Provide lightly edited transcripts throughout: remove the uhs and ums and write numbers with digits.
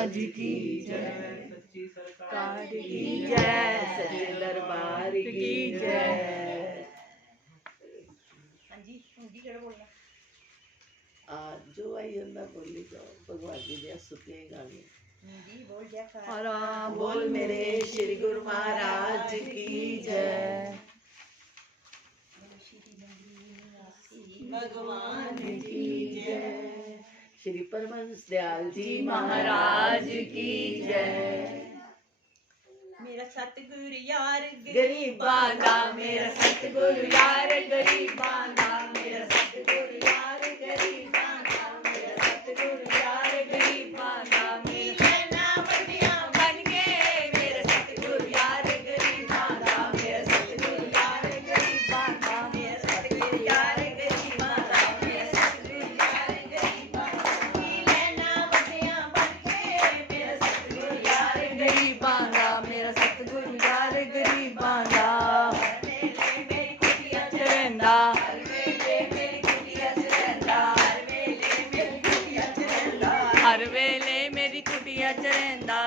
महाराज की जय, सच्ची सरकार की जय, सच्चे दरबार की जय। जो आई अंदा बोली जाओ, भगवान जी दिया सुतियां गाने। बोल मेरे श्री गुरु महाराज की जय, भगवान की जय, श्री परमहंस दयाल जी महाराज की जय। मेरा सतगुरु यार गरीबां दा, मेरा सतगुरु यार गरीबां दा, मेरा सतगुरु यार गरीबां दा, मेरा सतगुरु यार गरीबां दा, मेरा ना वड्डियां बन के, मेरा सतगुरु यार गरीबां दा, मेरा सतगुरु यार गरीबां दा, मेरा सतगुरु यार गरीबां दा, मेरा सतगुरु यार गरीबां दा, ना वड्डियां बन के, मेरा सतगुरु यार गरीबां दा, मेरा सतगुरु यार गरीबां दा। मेरी कुटिया च रहिंदा, हर वेले मेरी कुटिया च रहिंदा, हर वेले मेरी कुटिया च रहिंदा, हर वेले मेरी कुटिया च रहिंदा,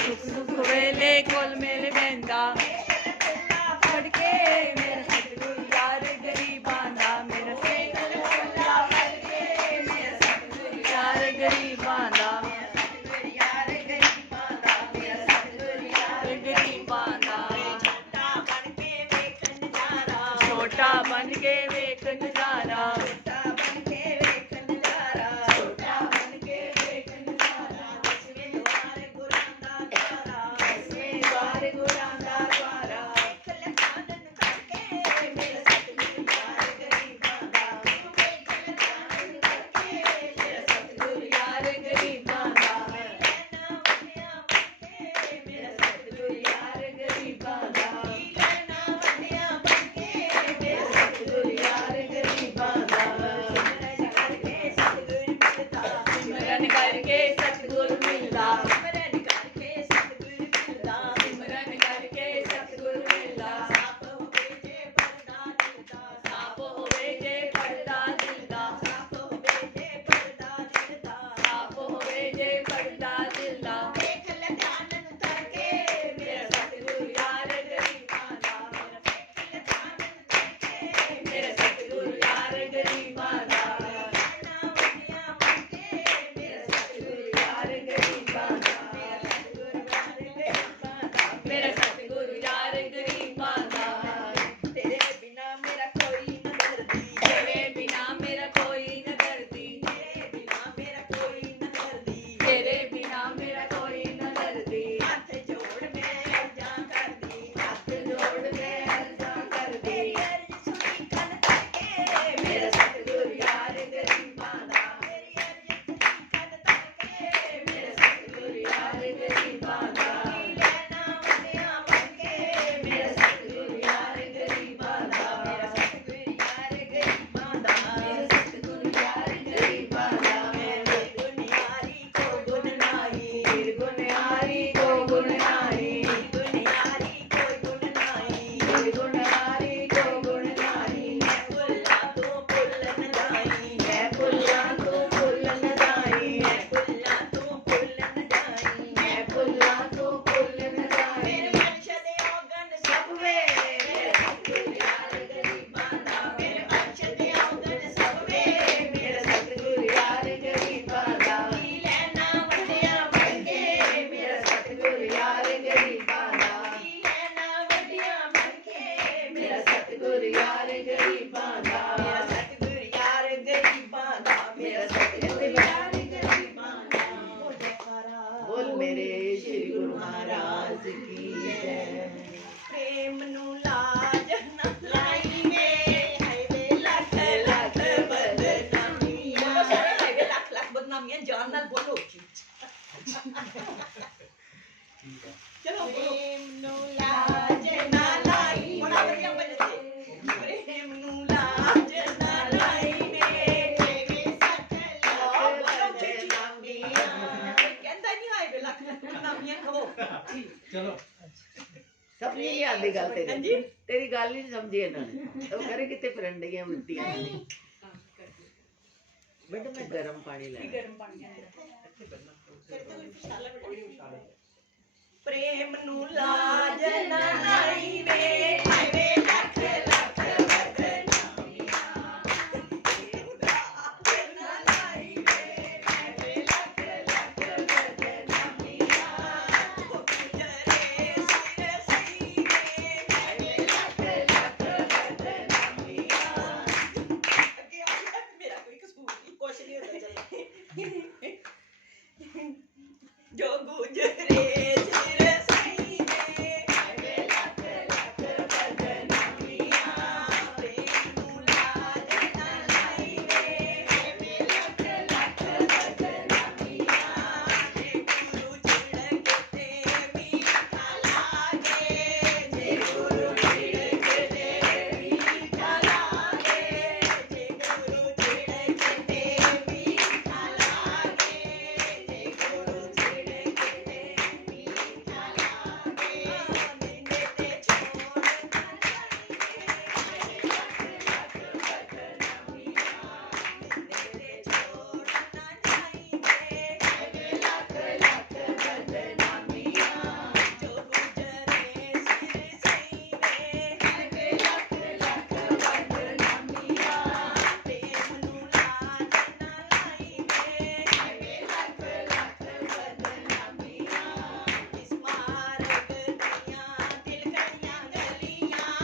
सुख सुख वेले कोल मेरे बहिंदा, फड़ के मेरा सतगुरु यार गरीबां दा, मेरा सतगुरु फड़ के मेरा सतगुरु यार गरीबां दा, छोटा बन के वेख नजारा, छोटा बन के वेख नजारा, छोटा बन के वेख नजारा, दसवें द्वार गुरां दा द्वारा, दसवें द्वार गुरां दा द्वारा, वेख लखानन करके मेरा सतगुरु यार गरीबां दा, वेख लखानन करके मेरा सतगुरु यार गरीबां दा, ना वड्डियां बन के मेरा सतगुरु यार गरीबां दा, ना वड्डियां बन के मेरा सतगुरु यार गरीबां दा, सिमरन करके सतगुरु मिलदा, सिमरन करके सतगुरु मिलदा, सिमरन करके सतगुरु मिलदा, साफ होवे जे पर्दा दिल दा, साफ होवे जे पर्दा दिल दा, साफ होवे जे पर्दा दिल दा, साफ होवे जे पर्दा दिल दा, वेख लखानन करके मेरा सतगुरु यार गरीबां दा, वेख लखानन करके मेरा सतगुरु यार गरीबां दा, ना वड्डियां बन के मेरा सतगुरु यार गरीबां दा, मेरा सतगुरु यार गरीबां दा, तेरे बिना मेरा कोई न दर्दी, तेरे बिना मेरा कोई न दर्दी, तेरे बिना मेरा कोई न दर्दी, तेरे बिना मेरा कोई न दर्दी, हाथ जोड़ मैं अर्जां करदी, हाथ जोड़ मैं अर्जां करदी, अर्ज सुनी कन करके मेरा सतगुरु यार गरीबां दा, मेरी अर्ज सुनी कन करके मेरा सतगुरु यार गरीबां दा, ना वड्डियां बन के मेरा सतगुरु यार गरीबां दा, मेरा सतगुरु यार गरीबां दा, मेरा सतगुरु यार गरीबां दा, मेरे गुनियारी को गुण नाई, मेरे गुनियारी को गुण नाई, गुनियारी को गुण नाई, मेरे गुनियारी को गुण नाई, मैं भुल्ला तू भुल्लन दाई, मैं भुल्ला तू भुल्लन दाई, मैं भुल्ला तू भुल्लन दाई, मैं भुल्ला तू भुल्लन दाई, मेरे वंश दे औगन सब वे मेरे सतगुरु यार गरीबां दा, मेरे वंश दे औगन सब वे मेरे सतगुरु यार गरीबां दा, ना वड्डियां बन के मेरा सतगुरु यार गरीबां दा, ना वड्डियां बन के मेरा सतगुरु यार गरीबां दा, मेरा सतगुरु यार गरीबां दा, मेरा सतगुरु यार गरीबां दा, बोल मेरे श्री गुरु महाराज की जय। प्रेम नू लाज ना लाई वे, हाय वे लख लख बदनामियां, हाय वे लख लख बदनामियां, जान नाल बोलो चलो प्रेम नू लाज ना लाई, बड़ा बढ़िया बजते, प्रेम नू लाज ना लाई वे, वे सच लख बदनामियां, कहंदा नहीं हाय वे लख लख बदनामियां कहो, चलो सब नहीं आती गल तेरी, तेरी गल नहीं समझी इन्होंने, तो करे कितने फिरन डियां मिट्टियां बेटा मैं गर्म पानी लेना। गरम पानी प्रेम नू लाज ना लाई वे हाय वे लख लख बदनामियां प्रेम लाज ना लाई वे हाय वे लख लख बदनामियां ओ गुजरे सिर सही वे हाय वे लख लख बदनामियां अगे आ मेरा कोई कसूर नहीं कुछ नहीं होता चलो जो गुजरे सिर सही वे हाय वे लख लख बदनामियां प्रेम नू लाज ना लाई वे हाय वे लख लख बदनामियां जे गुरु छिड़क ते मीठा लागे जे गुरु छिड़क ते मीठा लागे जे गुरु छिड़क ते मीठा लागे जे गुरु छिड़क ते मीठा लागे निंदे ते छोड़ ना जाइए हाय लख लख बदनामियां निंदे ते छोड़ ना जाइए हाय लख लख बदनामियां जो गुजरे सिर सही वे हाय लख लख बदनामियां प्रेम नू लाज ना लाई वे हाय लख लख बदनामियां इस मार्ग दियां दिल कड़ियां गलियां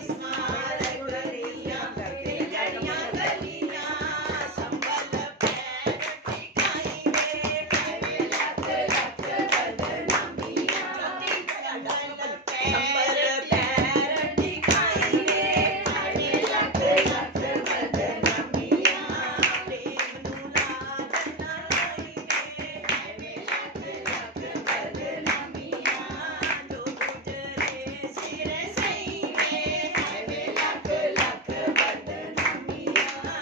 इस मार्ग दियां दिल कड़ियां गलियां संभल पैर टिकाई वे हाय लख लख बदनामियां संभल पैर टिकाई वे हाय लख लख बदनामियां प्रेम नू लाज ना लाई वे हाय लख लख बदनामियां जो गुजरे सिर सही वे हाय लख लख बदनामियां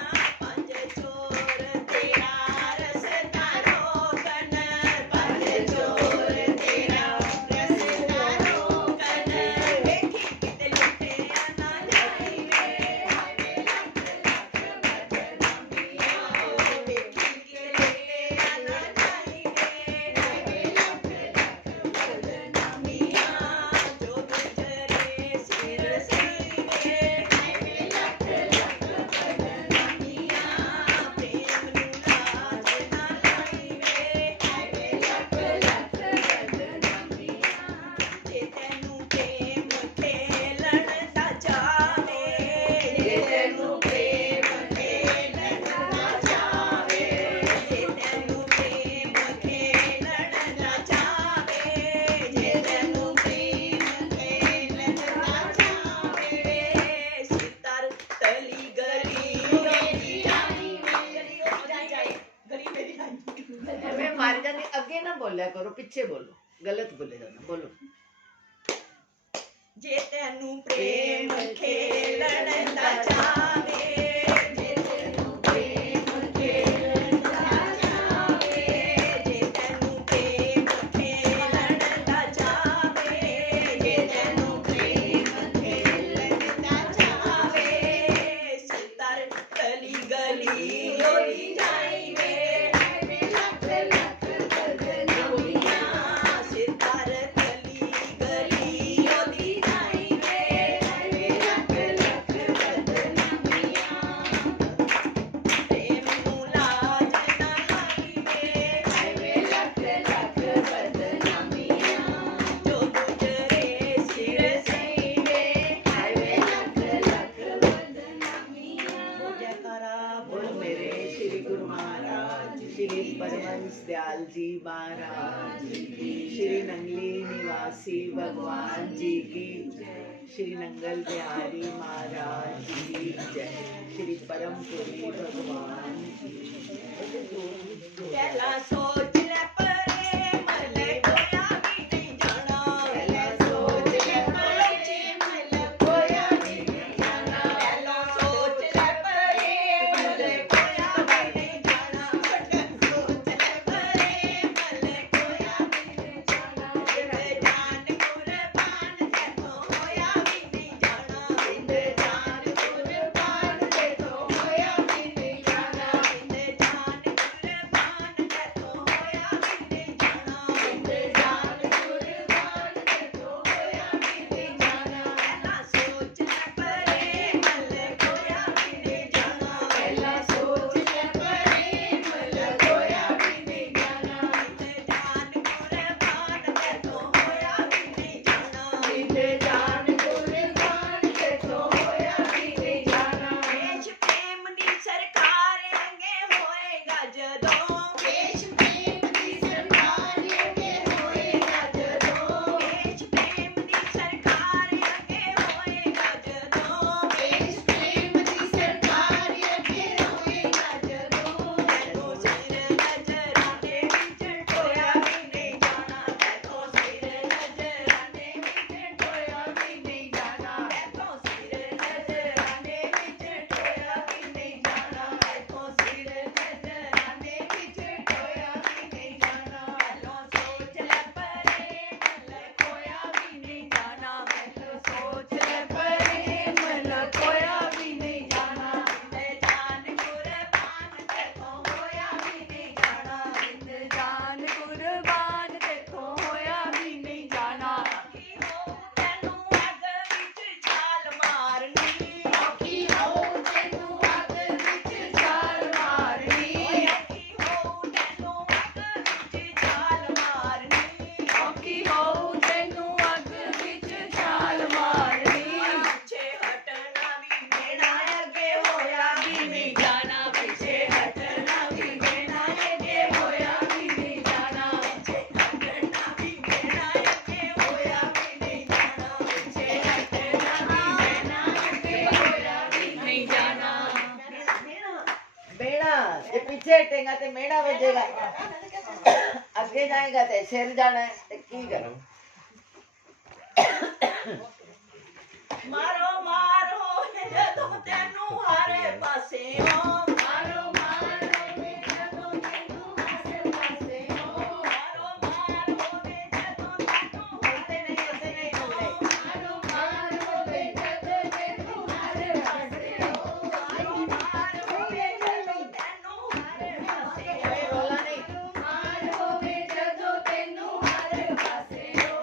पंज चोर तेरा रसता रोकन पंज चोर तेरा रसता रोकन वेखी किते लुटिया ना जाई वे हाय लख लख बदनामियां वेखी किते लुटिया ना जाई वे हाय लख लख बदनामियां जो गुजरे सिर सही वे हाय लख लख बदनामियां प्रेम नू लाज ना लाई वे हाय लख लख बदनामियां जे तैनू प्रेम खेलण दा चावे जे तैनू प्रेम खेलण दा चावे जे तैनू प्रेम खेलण दा चावे जे तैनू प्रेम खेलण दा चावे सितर तली गली मेरी जाई गली मेरी जाई मैं मार जाने अगे ना बोलिया करो, पीछे बोलो, गलत बोले जाना, बोलो। जे तैनू प्रेम खेलण दा चावे जे तैनू प्रेम खेलण दा चावे जे तैनू प्रेम खेलण दा चावे जे तैनू प्रेम खेलण दा चावे सितर तली गली ओदी जाई वे हाय लख लख बदनामियां सितर तली गली ओदी जाई वे हाय लख लख बदनामियां प्रेम नू लाज ना लाई वे हाय लख लख बदनामियां जो गुजरे सिर सही वे हाय लख लख बदनामियां जयकारा बोलो मेरे श्री गुरु महाराज श्री परमहंस दयाल जी महाराज की, श्री नंगली निवासी भगवान जी की, श्री नंगल बिहारी महाराज की जय, श्री परमपुरी भगवान की। पहला सोच ले परे मले कोया भी नहीं जाना पहला सोच ले परे मले कोया भी नहीं जाना पहला सोच ले परे मले कोया भी नहीं जाना सोच ले परे मले कोया भी नहीं जाना जान कुर्बान देखो होया भी नहीं जाना जान कुर्बान देखो होया भी नहीं जाना ਪਿੱਛੇ ਹਟੇਗਾ ਤੇ ਮਿਹਣਾ ਵੱਜੇਗਾ, ਅੱਗੇ ਜਾਏਗਾ ਤੇ ਸਿਰ ਜਾਣਾ ਹੈ, ਤੇ ਕੀ ਕਰਾਂ? ਮਾਰੋ ਮਾਰੋ ਜਦੋਂ ਤੈਨੂੰ ਹਰ ਪਾਸਿਓਂ, ਮਾਰੋ ਮਾਰੋ ਵੇ ਜਦੋਂ ਤੈਨੂੰ ਹਰ ਪਾਸਿਓਂ, ਮਾਰੋ ਮਾਰੋ ਵੇ ਜਦੋਂ ਤੈਨੂੰ ਹੱਸਦੇ ਨਹੀਂ ਹੱਸਦੇ ਨਹੀਂ ਬੋਲਦੇ। ਮਾਰੋ ਮਾਰੋ ਵੇ ਜਦੋਂ ਤੈਨੂੰ ਹਰ ਪਾਸਿਓਂ, ਮਾਰੋ ਮਾਰੋ ਵੇ ਜਦੋਂ ਤੈਨੂੰ ਹਰ ਪਾਸਿਓਂ, ਕੋਈ ਰੋਲਾ ਨਹੀਂ। ਮਾਰੋ ਵੇ ਜਦੋਂ ਤੈਨੂੰ ਹਰ ਪਾਸਿਓਂ,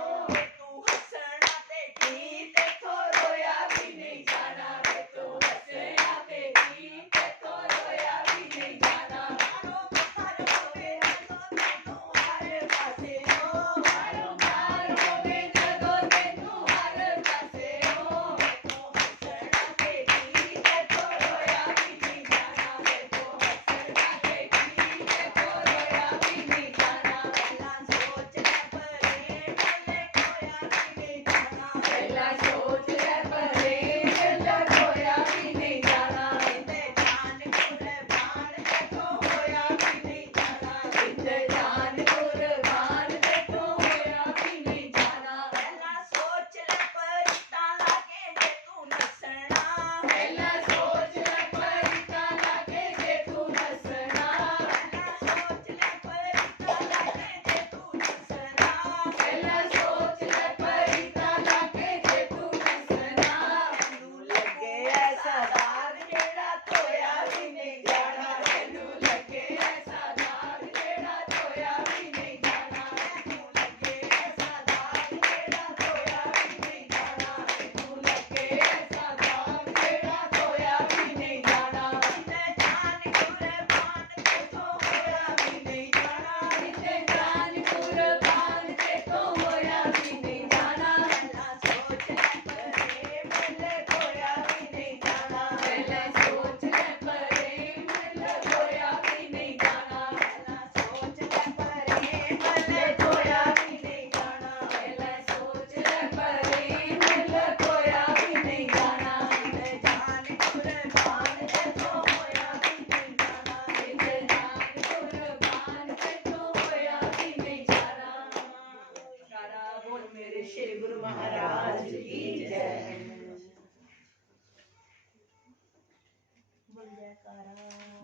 ਤੂੰ ਹੱਸਣਾ ਤੇ ਕੀ ਤੇਥੋਂ ਰੋਇਆ ਵੀ ਨਹੀਂ ਜਾਣਾ, ਵੇ ਤੂੰ ਹੱਸਣਾ ਤੇ ਕੀ ਤੇਥੋਂ ਰੋਇਆ ਵੀ ਨਹੀਂ ਜਾਣਾ, ਮਾਰੋ ਮਾਰੋ ਵੇ ਜਦੋਂ ਤੈਨੂੰ ਹਰ ਪਾਸਿਓਂ, ਮਾਰੋ ਮਾਰੋ ਵੇ ਜਦੋਂ ਤੈਨੂੰ ਹਰ ਪਾਸਿਓਂ, ਤੂੰ ਹੱਸਣਾ ਤੇ ਕੀ ਤੇਥੋਂ ਰੋਇਆ ਵੀ ਨਹੀਂ ਜਾਣਾ, ਵੇ ਤੂੰ ਹੱਸਣਾ ਤੇ ਕੀ ਤੇਥੋਂ ਰੋਇਆ ਵੀ ਨਹੀਂ ਜਾਣਾ, ਪਹਿਲਾਂ ਸੋਚ ਲੈ ਪਰੇ ਵੇਲੇ ਕੋਇਆ ਵੀ ਨਹੀਂ ਜਾਣਾ, ਪਹਿਲਾਂ ਸੋਚ ਲੈ ਪਰੇ ਵੇਲੇ ਕੋਇਆ ਵੀ ਨਹੀਂ ਜਾਣਾ, ਤੇ ਜਾਨ ਕੁਰਬਾਨ ਦੇਖੋ ਹੋਇਆ ਵੀ ਨਹੀਂ ਜਾਣਾ, ਤੇ ਜਾਨ ਕੁਰਬਾਨ ਦੇਖੋ ਹੋਇਆ ਵੀ ਨਹੀਂ ਜਾਣਾ, ਪਹਿਲਾਂ ਸੋਚ ਲੈ ਪਰੀ ਤਾਂ ਲਾਗੇ ਜੇ ਤੂੰ ਨੱਸਣਾ, ਪਹਿਲਾਂ ਸੋਚ ਲੈ ਪਰੀ ਤਾਂ ਲਾਗੇ ਜੇ ਤੂੰ ਨੱਸਣਾ, ਪਹਿਲਾਂ ਸੋਚ ਲੈ ਪਰੀ ਤਾਂ ਲਾਗੇ ਜੇ ਤੂੰ ਨੱਸਣਾ, ਪਹਿਲਾਂ ਸੋਚ ਲੈ ਪਰੀ ਤਾਂ ਲਾਗੇ ਜੇ ਤੂੰ ਨੱਸਣਾ, ਮੈਨੂੰ ਲੱਗੇ ਐਸਾ ਦਾਗ ਜਿਹੜਾ ਧੋਇਆ ਵੀ ਨਹੀਂ ਜਾਣਾ, ਮੈਨੂੰ ਲੱਗੇ ਐਸਾ ਦਾਗ ਜਿਹੜਾ ਧੋਇਆ ਵੀ ਨਹੀਂ ਜਾਣਾ, ਮੈਨੂੰ ਲੱਗੇ ਐਸਾ ਦਾਗ ਜਿਹੜਾ ਧੋਇਆ ਵੀ ਨਹੀਂ ਜਾਣਾ, ਮੈਨੂੰ ਲੱਗੇ ਐਸਾ ਦਾਗ ਜਿਹੜਾ ਧੋਇਆ ਵੀ ਨਹੀਂ ਜਾਣਾ, ਤੇ ਜਾਨ ਕੁਰਬਾਨ ਤੇਥੋਂ ਹੋਇਆ ਵੀ ਨਹੀਂ ਜਾਣਾ, ਤੇ ਜਾਨ ਕੁਰਬਾਨ ਤੇਥੋਂ ਹੋਇਆ ਵੀ ਨਹੀਂ ਜਾਣਾ, ਪਹਿਲਾਂ ਸੋਚ ਲੈ ਪਰੇ ਵੇਲੇ ਕੋਇਆ ਵੀ ਨਹੀਂ ਜਾਣਾ, ਪਹਿਲਾਂ ਸੋਚ ਲੈ ਪਰੇ ਵੇਲੇ ਕੋਇਆ ਵੀ ਨਹੀਂ ਜਾਣਾ, ਪਹਿਲਾਂ ਸੋਚ ਲੈ ਪਰੇ ਵੇਲੇ ਕੋਇਆ ਵੀ ਨਹੀਂ ਜਾਣਾ, ਪਹਿਲਾਂ ਸੋਚ ਲੈ ਪਰੇ ਵੇਲੇ ਕੋਇਆ ਵੀ ਨਹੀਂ ਜਾਣਾ, ਤੇ ਜਾਨ ਕੁਰਬਾਨ ਤੇਥੋਂ ਹੋਇਆ ਵੀ ਨਹੀਂ ਜਾਣਾ, ਤੇ ਜਾਨ ਕੁਰਬਾਨ ਤੇਥੋਂ ਹੋਇਆ ਵੀ ਨਹੀਂ ਜਾਣਾ। ਕਾਰਾ ਬੋਲ ਮੇਰੇ ਸ਼੍ਰੀ ਗੁਰੂ ਮਹਾਰਾਜ ਕੀ ਜੈ।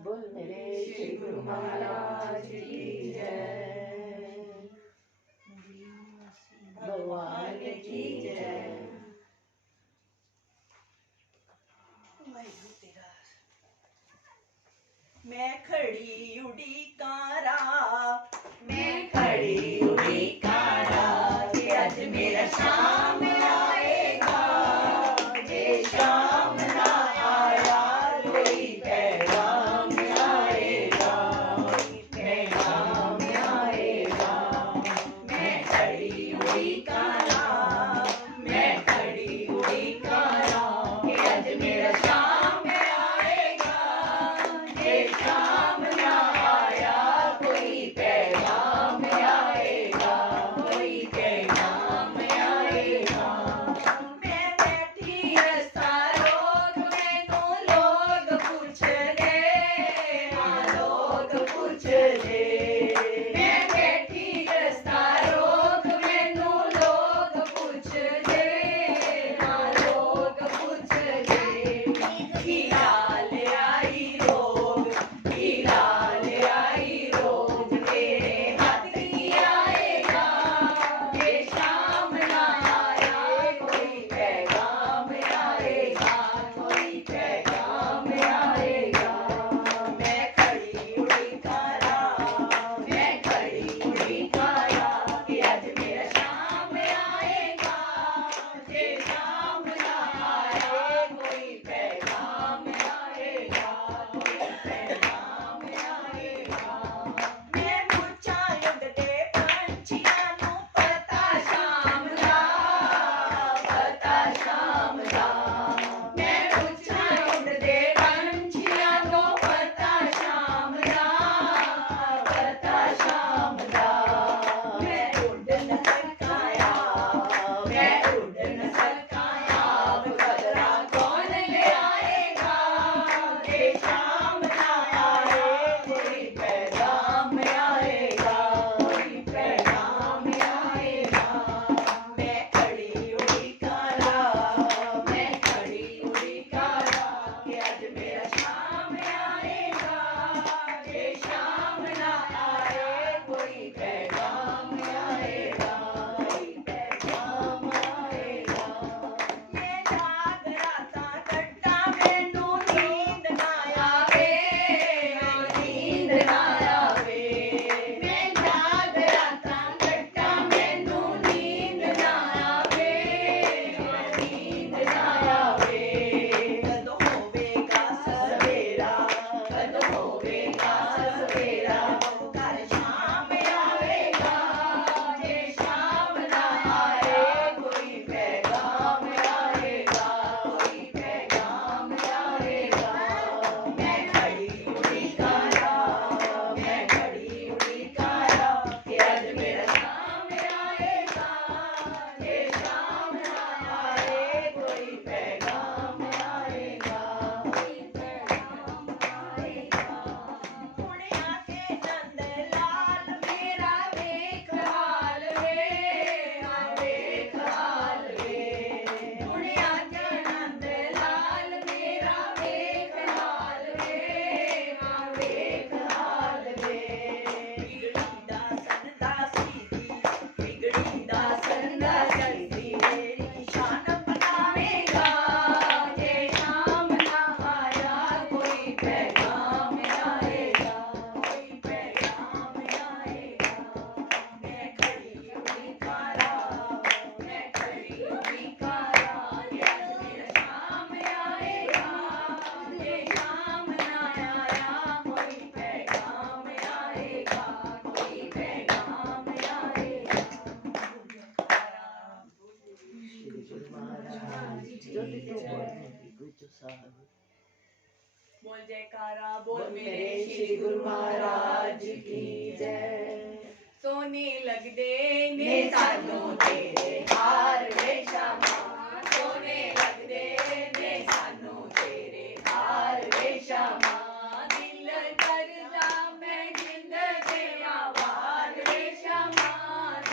बोल मेरे श्री गुरु महाराज की जय, भगवान की जय। मैं खड़ी उड़ीकां राह, मैं खड़ी उड़ीकां राह, कि आज मेरा शाम आएगा, जे शाम ना आया कोई पैगाम आएगा, पैगाम आएगा। मैं खड़ी उड़ीकां राह, मैं खड़ी उड़ीकां राह, कि आज मेरा शाम आएगा, जे शाम ना आया कोई पैगाम आएगा। साहब। बोल जयकारा बोल बोल मेरे मेरे श्री गुरु महाराज की जय। सोने लगदे ने ने सानू सानू तेरे हार वे श्यामा सोने लगदे ने सानू तेरे हार वे श्यामा दिल करदा मैं जिंद देया वार वे श्यामा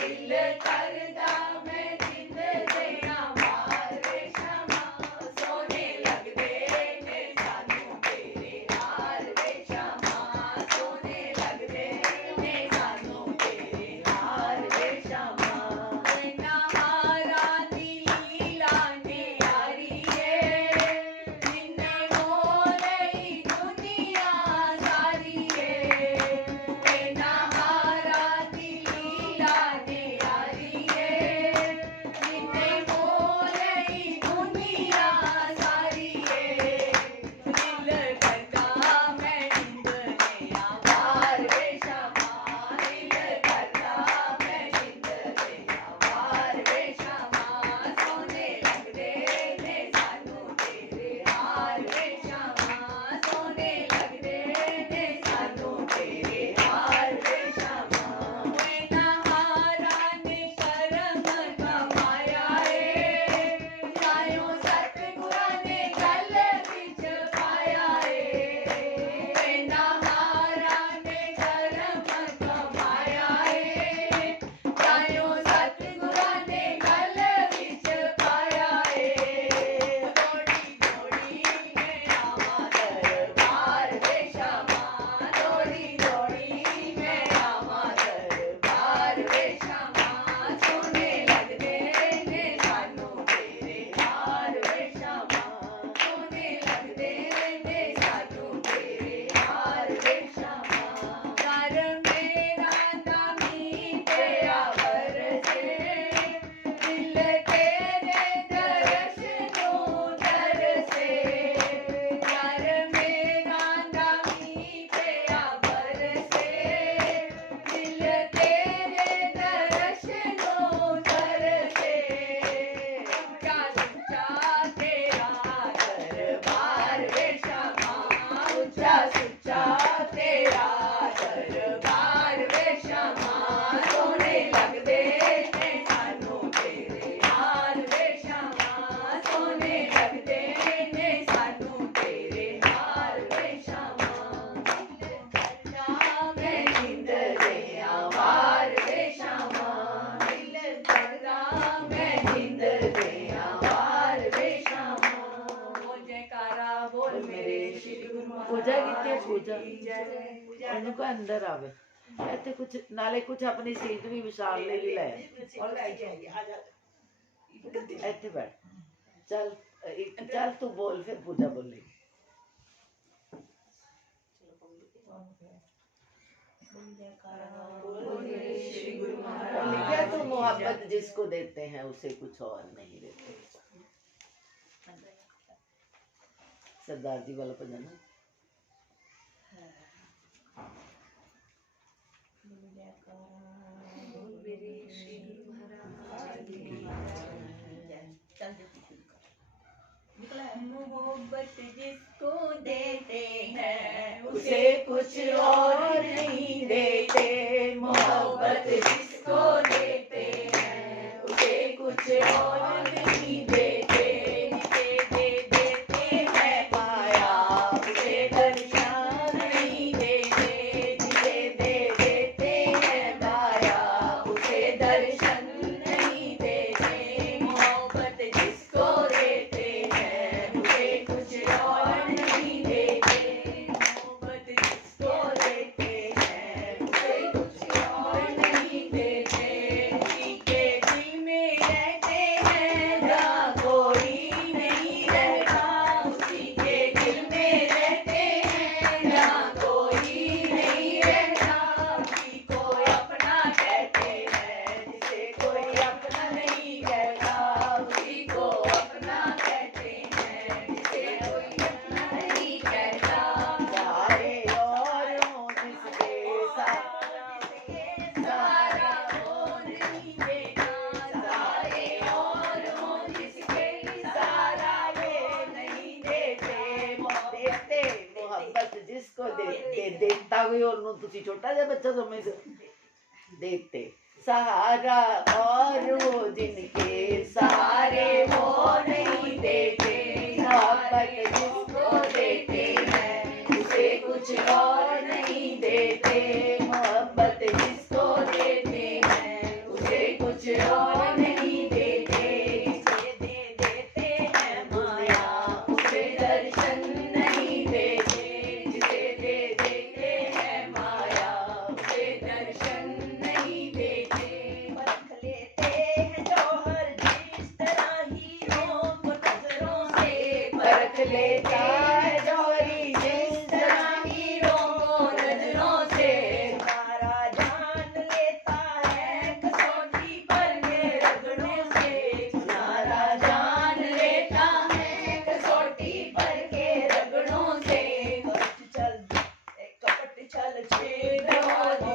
दिल करदा मैं जिंद देया वार वे श्यामा सोने लगदे ने सानू तेरे हार वे श्यामा सोने लगदे ने सानू तेरे हार वे श्यामा नहारा दी लीला ने यारी है जिन्ने मोलई दुनिया सारी है नहारा दी लीला ने यारी है जिन्ने मोलई दुनिया सारी है दिल करदा मैं जिंद देया वार वे श्यामा दिल करदा मैं जिंद देया वार वे श्यामा सोने लगदे ने सानू तेरे हार वे श्यामा सोने लगदे ने सानू तेरे हार वे श्यामा नहारा ने करम कमाया है सायों सतगुरा ने गल विच पाया है नहारा ने करम कमाया है सायों सतगुरा ने गल विच पाया है दौड़ी दौड़ी मैं आवां दरबार वे श्यामा दौड़ी दौड़ी मैं आवां दरबार वे श्यामा सोने लगदे ने सानू तेरे हार वे श्यामा सोने लगदे ने सानू तेरे हार वे श्यामा कर मेरा नामी तेरा बरसे दिल तेरे दर्शनों दरसे कर मेरा नामी तेरा बरसे दिल तेरे दर्शनों दरसे ऊंचा सुच्चा तेरा दरबार वे श्यामा ऊंचा सुच्चा तेरा दरबार वे श्यामा सोने लगदे ने सानू तेरे हार वे श्यामा सोने लगदे ने सानू तेरे हार वे श्यामा मैं जिंद देया वार वे श्यामा दिल करदा मैं जिंद देया वार वे श्यामा बोल जयकारा बोल मेरे श्री गुरु पूजा ਕੀਤੀ ਹੈ, ਪੂजा। की जय ਇਹਨੂੰ ਕੋ ਅੰਦਰ ਆਵੇ ਇੱਥੇ ਕੁਝ ਨਾਲੇ ਕੁਝ ਆਪਣੀ ਸੀਟ ਵੀ ਵਿਸ਼ਾਲ ਲਈ ਵੀ ਲੈ ਇੱਥੇ ਬੈਠ ਚੱਲ ਚੱਲ ਤੂੰ ਬੋਲ ਫਿਰ ਪੂਜਾ ਬੋਲੇ श्री गुरु लिखा तो मोहब्बत जिसको देते हैं उसे कुछ और नहीं देते। सरदार जी वाला भजन है। मोहब्बत जिसको देते हैं उसे कुछ और नहीं देते। मोहब्बत जिसको देते हैं उसे कुछ और नहीं देते। जिसे दे देते हैं पाया उसे दर्शन नहीं देते। जिसे दे देते हैं पाया उसे दर्शन नहीं देते। मोहब्बत जिसको देते हैं उसे कुछ और नहीं देते। मोहब्बत जिसको देते हैं उसे कुछ जिसको देता हुए और तुसी छोटा जा बच्चा समझ देते सहारा, और वो जिनके सहारे वो नहीं देते, मोहब्बत जिसको देते हैं उसे कुछ और नहीं देते, मोहब्बत जिसको देते हैं उसे कुछ और नहीं देते, जिसे दे देते हैं माया उसे दर्शन नहीं देते, जिसे दे देते हैं माया उसे दर्शन नहीं देते, परख लेते हैं जौहर जिस तरह हीरों को नजरों से, परख लेता है जौहरी जिस तरह हीरों को नजरों से, तुम्हारा जान लेता है कसौटी पर के रगड़ों से, तुम्हारा जान लेता है कसौटी पर के रगड़ों से, कपट चल छेड़ो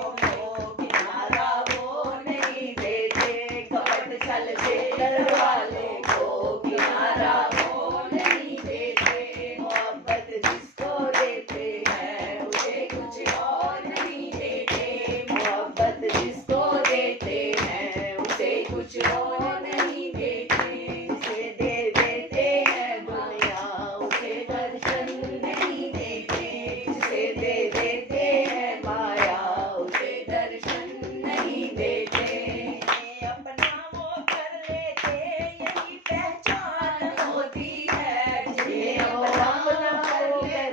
किनारा वो नहीं देते, कपट चल छेड़ वाले को किनारा वो नहीं देते, मोहब्बत जिसको देते हैं उसे कुछ और नहीं देते, मोहब्बत जिसको देते हैं उसे कुछ और नहीं देते, जिसे दे देते हैं दुनिया उसे दर्शन नहीं देते, जिसे दे देते हैं माया उसे दर्शन नहीं देते, अपना वो कर लेते यही पहचान होती है, जिन्हें अपना कर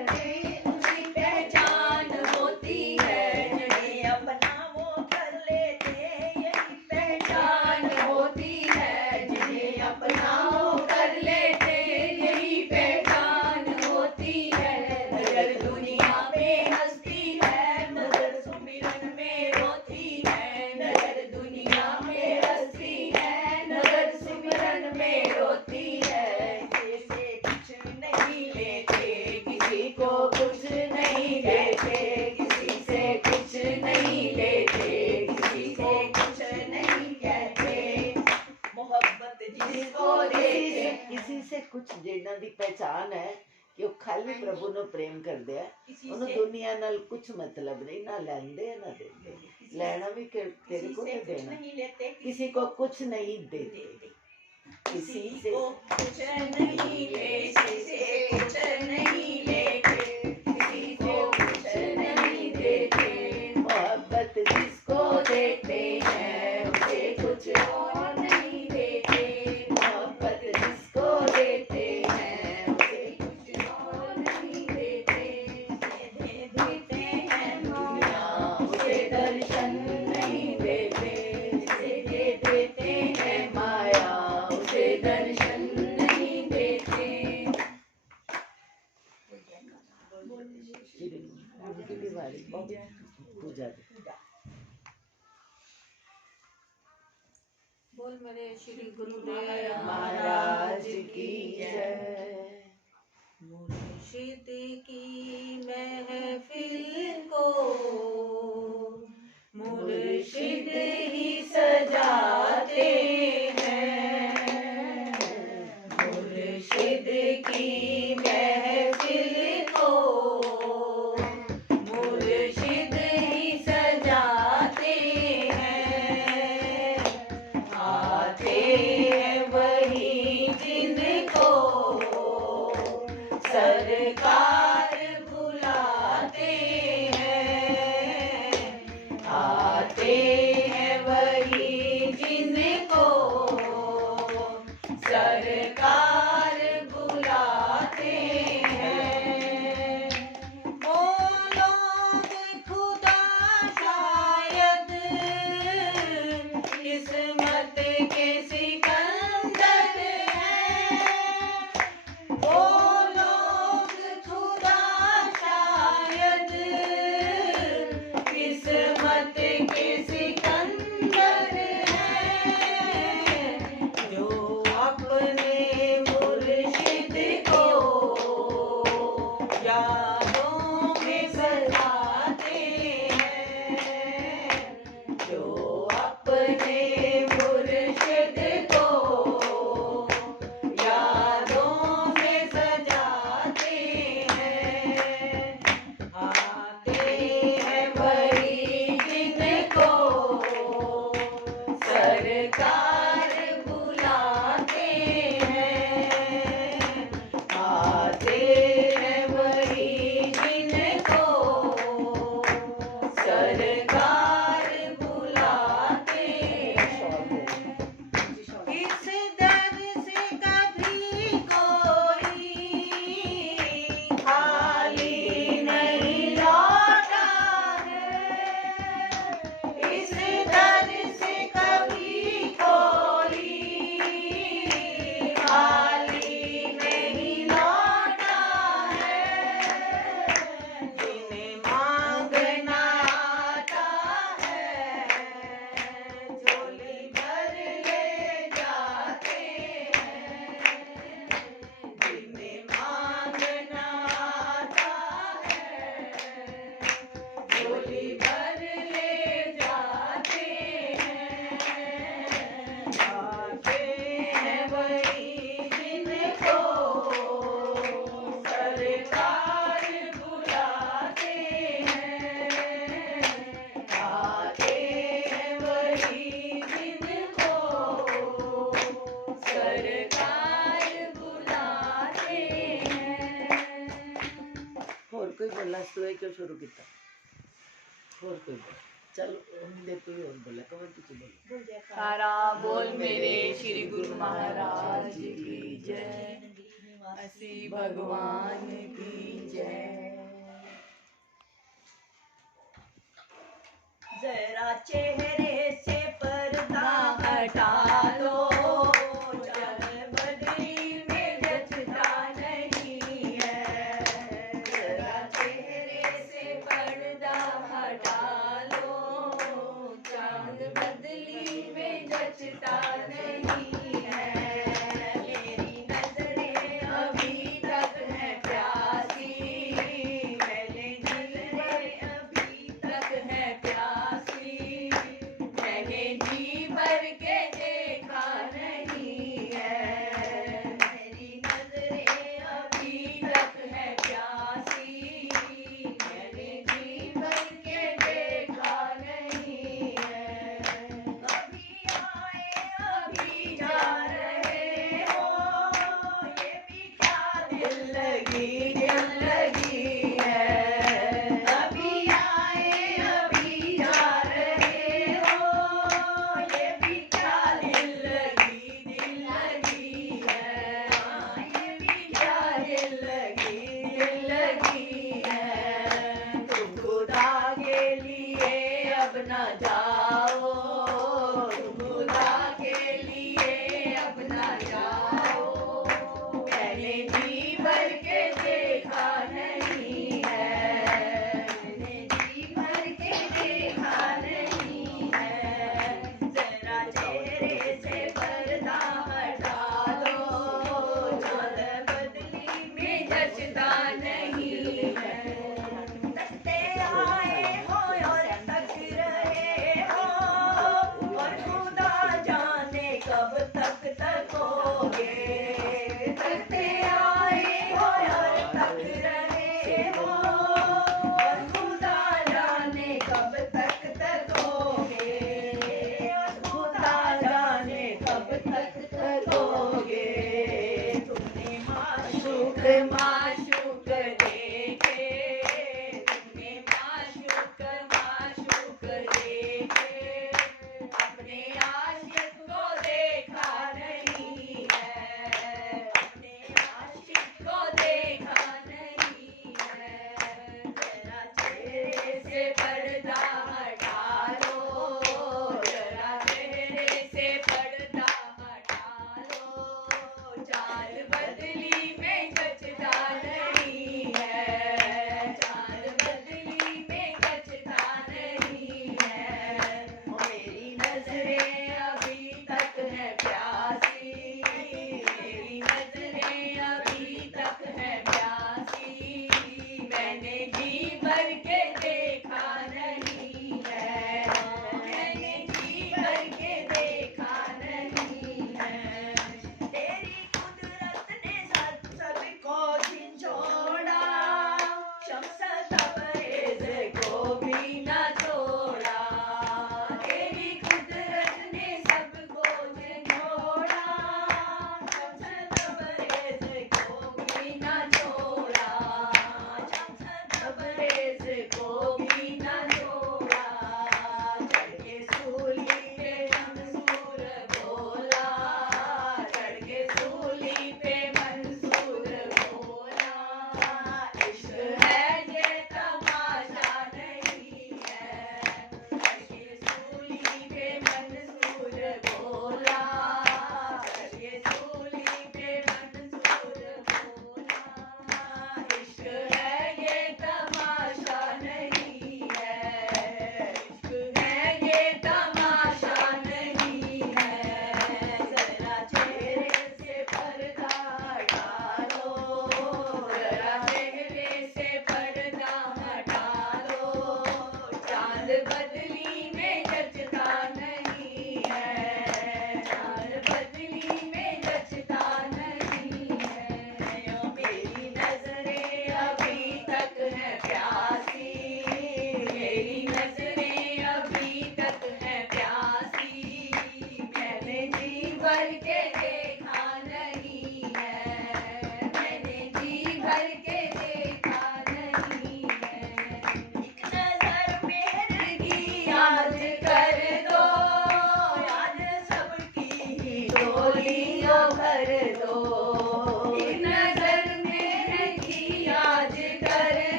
लेते उसकी पहचान होती है, जिन्हें अपना वो कर लेते यही पहचान होती है, जिन्हें अपना वो कर लेते यही पहचान होती है, नजर दुनिया में हंसती है नजर सुमिरन में रोती है, नजर दुनिया में हंसती है नजर सुमिरन में रोती है, किसी से कुछ नहीं लेते किसी को कुछ नहीं देते, किसी से कुछ नहीं लेते किसी को कुछ नहीं कहते, मोहब्बत जिसको देते किसी से कुछ ਜਿਹਨਾਂ ਦੀ ਪਹਿਚਾਨ ਹੈ ਕਿ ਉਹ ਖਾਲੀ ਪ੍ਰਭੂ ਨੂੰ ਪ੍ਰੇਮ ਕਰਦੇ ਆ, ਉਹਨੂੰ ਦੁਨੀਆ ਨਾਲ ਕੁਝ ਮਤਲਬ नहीं, ना ਲੈਂਦੇ ना देते, ਲੈਣਾ भी तेरे को नहीं देना, किसी को कुछ नहीं देते, किसी से कुछ नहीं लेते, किसी से कुछ नहीं लेते, किसी को कुछ नहीं देते, मोहब्बत जिसको देते हैं उसे कुछ और नहीं देते, मोहब्बत जिसको देते हैं उसे कुछ और नहीं देते, दे देते हैं दुनिया उसे दर्शन नहीं देते, जिसे दे देते हैं माया उसे दर्शन नहीं देते, पूजा बोल मेरे श्री गुरुदेव महाराज की जय, मुर्शिद की महफिल को मुर्शिद ही सजाते हैं, मुर्शिद की महफिल को मुर्शिद ही सजाते हैं, आते हैं वही जिनको सरकार कोई बोला तू क्यों शुरू किया और कोई बोल चलो हमने कोई और बोला कवर तुझे बोल सारा बोल मेरे श्री गुरु महाराज की जय, असी भगवान की जय। जरा चेहरे से पर्दा हटा लो, जब बदली में जचता नहीं है। जरा चेहरे से पर्दा हटा लो, चांद बदली में जचता नहीं है। मेरी नजरें अभी तक हैं प्यासी, मेरे दिल में अभी तक है प्यासी। मैंने जी भर के देखा नहीं है, मेरी नजरें अभी तक है प्यासी। मैंने जी भर के देखा नहीं है। अभी आए अभी जा रहे हो, ये भी क्या दिल लगी है। अभी आए अभी जा रहे हो, ये भी क्या दिल लगी है। ये भी क्या दिल लगी है। तुम खुदा के लिए अब ना जाओ, तुम खुदा के लिए अब ना जाओ। मैंने जी भर के देखा नहीं है, मैंने जी भर के देखा नहीं है। जरा चेहरे से पर्दा हटा लो, चांद बदली में जचता नहीं है। तकते आए हो और तक रहे हो, और खुदा जाने कब तक तकोगे। तकते आए हो और तक रहे हो, और खुदा जाने कब तक तकोगे। और खुदा जाने कब तक तकोगे। तुमने माशूक देखे, तुमने माशूक देखे, अपने आशिक को देखा नहीं है, अपने आशिक को देखा नहीं है।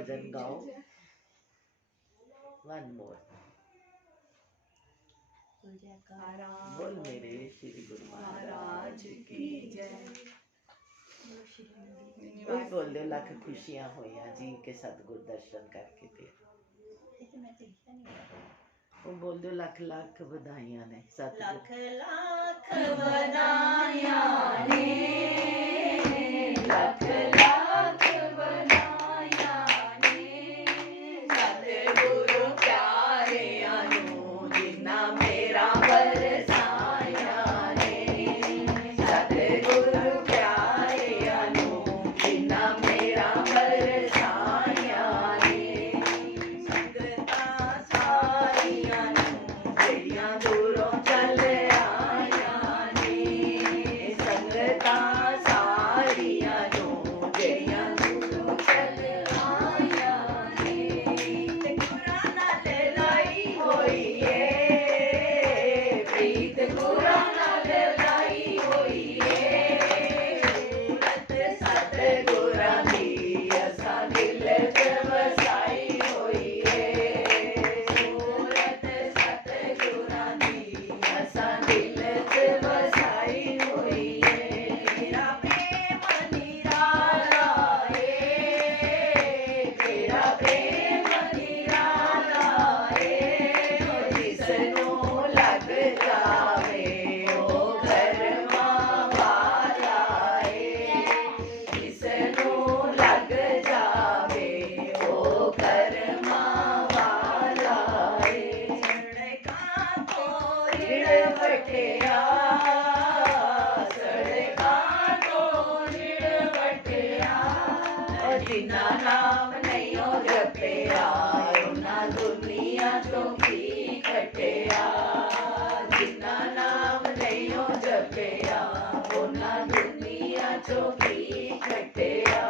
भजन गाओ वन मोर बोल मेरे श्री गुरु महाराज की जय कोई बोल दो लख खुशियां होइया जी के सतगुर दर्शन करके दे वो बोल दो लख लख बधाइयां ने सतगुर लख बधाइयां ने लख लख बधाइयां ने सतगुरु प्यारिਆਂ ਨੂੰ ਜਿਨ੍ਹਾਂ ਮੇਰਾ ਵਰਸਾਇਆ ਨੇ ਸਤਿਗੁਰੂ ਪਿਆਰਿਆਂ ਨੂੰ ਜਿਨ੍ਹਾਂ ਮੇਰਾ ਵਰਸਾਇਆ ਨੇ ਸੰਗਤਾਂ ਸਾਰੀਆਂ ਨੂੰ ਜਿਹੜੀਆਂ ਦੂਰੋਂ ਚੱਲ ਆਈਆਂ ਨੇ ਸੰਗਤਾਂ ਸਾਰੀਆਂ ਨੂੰ ਜਿਹੜੀਆਂ ਦੂਰੋਂ ਚੱਲ ਆਈਆਂ ਨੇ ਤੇ ਗੁਰਾਂ ਨਾਲ ਲਾਈ ਹੋਈ ਏ ਪ੍ਰੀਤ ਗੁਰਾਂ ਨਾਲ ਲਾਈ ਹੋਈ ਏ ਸੂਰਤ ਸਤਿਗੁਰਾਂ ਦੀ ਅਸਾਂ ਦਿਲ ਚ ਵਸਾਈ ਹੋਈ ਏ ਸੂਰਤ ਸਤਿਗੁਰਾਂ ਦੀ ਅਸਾਂ ਦਿਲ ਚ ਵਸਾਈ ਹੋਈ ਏ ਤੇਰਾ ਪ੍ਰੇਮ ਨਿਰਾਲਾ ਏ ਤੇਰਾ ਪ੍ਰੇਮ ਨਿਰਾਲਾ ਏ ਜਿਸ ਨੂੰ ਲੱਗ ਜਾਵੇ ਉਹ ਕਰਮਾਂ ਵਾਲਾ ਏ ਜਿਸ ਨੂੰ ਲੱਗ ਜਾਵੇ ਉਹ ਕਰਮਾਂ ਵਾਲਾ ਏ ਸੜਕਾਂ ਤੋਂ ਰਿੜ ਵਟਿਆ ਸੜਕਾਂ ਤੋਂ ਰਿੜ ਵਟਿਆ ਉਹ ਜਿਨ੍ਹਾਂ ਨਾਮ ਨਹੀਂ ਉਹ ਜਪਿਆ ਉਹਨਾਂ ਦੁਨੀਆ ਤੋਂ ਕੀ ਖਟਿਆ ਜਿਨ੍ਹਾਂ ਨਾਮ ਨਹੀਂ ਉਹ ਜਪਿਆ ਉਹਨਾਂ ਦੁਨੀਆ ਤੋਂ ਕੀ ਖਟਿਆ